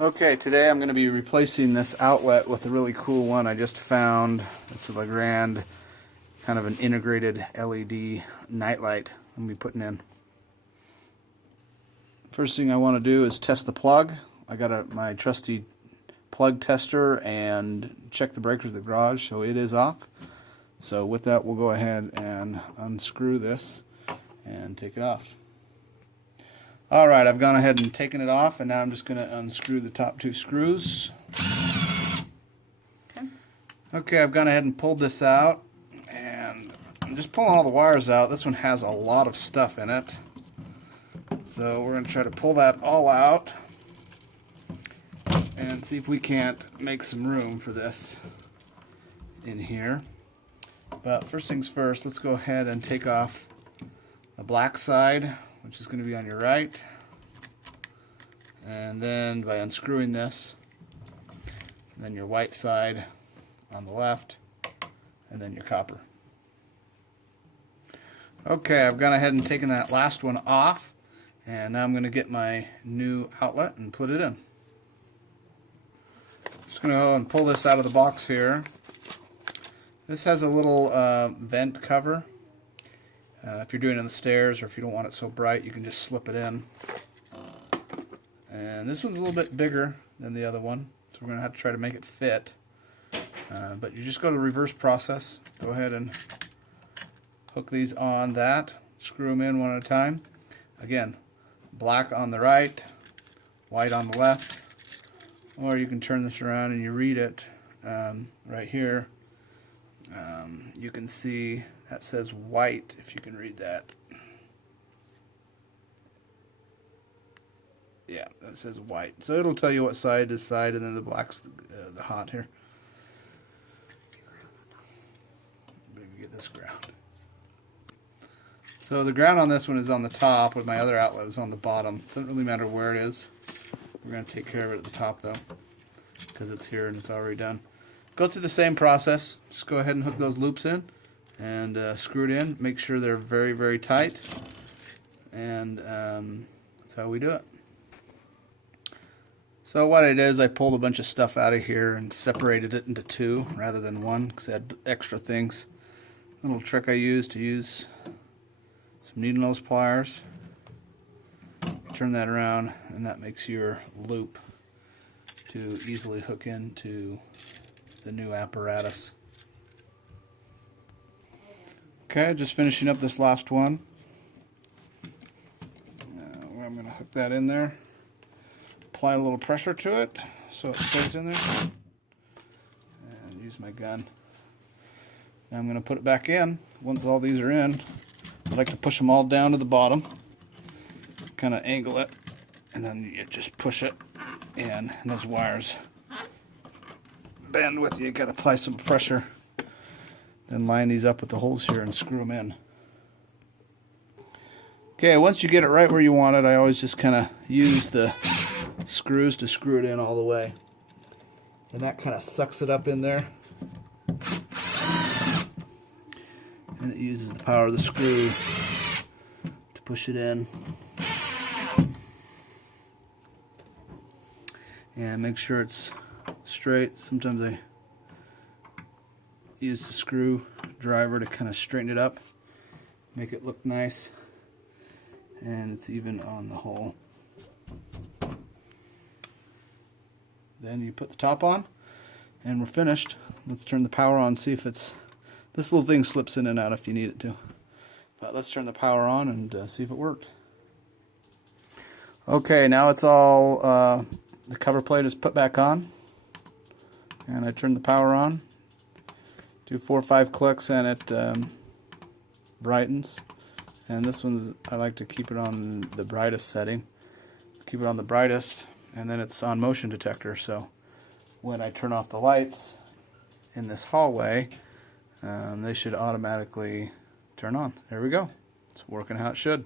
Okay, today I'm going to be replacing this outlet with a really cool one I just found. It's a Legrand, kind of an integrated LED nightlight I'm going to be putting in. First thing I want to do is test the plug. I got my trusty plug tester and check the breakers of the garage, so it is off. So with that, we'll go ahead and unscrew this and take it off. Alright, I've gone ahead and taken it off, and now I'm just going to unscrew the top two screws. Okay, I've gone ahead and pulled this out, and I'm just pulling all the wires out. This one has a lot of stuff in it, so we're going to try to pull that all out and see if we can't make some room for this in here. But first things first, let's go ahead and take off the black side, which is going to be on your right, and then by unscrewing this, and then your white side on the left, and then your copper. Okay, I've gone ahead and taken that last one off, and now I'm going to get my new outlet and put it in. Just going to go and pull this out of the box here. This has a little vent cover. If you're doing it on the stairs, or if you don't want it so bright, you can just slip it in. And this one's a little bit bigger than the other one, so we're going to have to try to make it fit. But you just go to the reverse process. Go ahead and hook these on that. Screw them in one at a time. Again, black on the right, white on the left. Or you can turn this around and you read it right here. You can see that says white, if you can read that. Yeah, that says white. So it'll tell you what side is side, and then the black's the hot here. Maybe get this ground. So the ground on this one is on the top, but my other outlet is on the bottom. It doesn't really matter where it is. We're going to take care of it at the top, though, because it's here and it's already done. Go through the same process. Just go ahead and hook those loops in and screw it in. Make sure they're very, very tight. And that's how we do it. So what I did is I pulled a bunch of stuff out of here and separated it into two rather than one, because I had extra things. A little trick I used to use some needle nose pliers. Turn that around, and that makes your loop to easily hook into the new apparatus. Okay, just finishing up this last one. I'm going to hook that in there. Apply a little pressure to it so it stays in there. And use my gun. Now I'm going to put it back in. Once all these are in, I like to push them all down to the bottom. Kind of angle it, and then you just push it in, and those wires bend with you. You got to apply some pressure. Then line these up with the holes here and screw them in. Okay, once you get it right where you want it, I always just kind of use the screws to screw it in all the way. And that kind of sucks it up in there. And it uses the power of the screw to push it in. And make sure it's straight. Sometimes I use the screwdriver to kind of straighten it up, make it look nice, and it's even on the hole. Then you put the top on, and we're finished. Let's turn the power on, see if it's... This little thing slips in and out if you need it to. But let's turn the power on and see if it worked. Okay, now it's all... the cover plate is put back on, and I turn the power on. Do 4 or 5 clicks, and it brightens. And this one's, I like to keep it on the brightest setting. Keep it on the brightest, and then it's on motion detector. So when I turn off the lights in this hallway, they should automatically turn on. There we go. It's working how it should.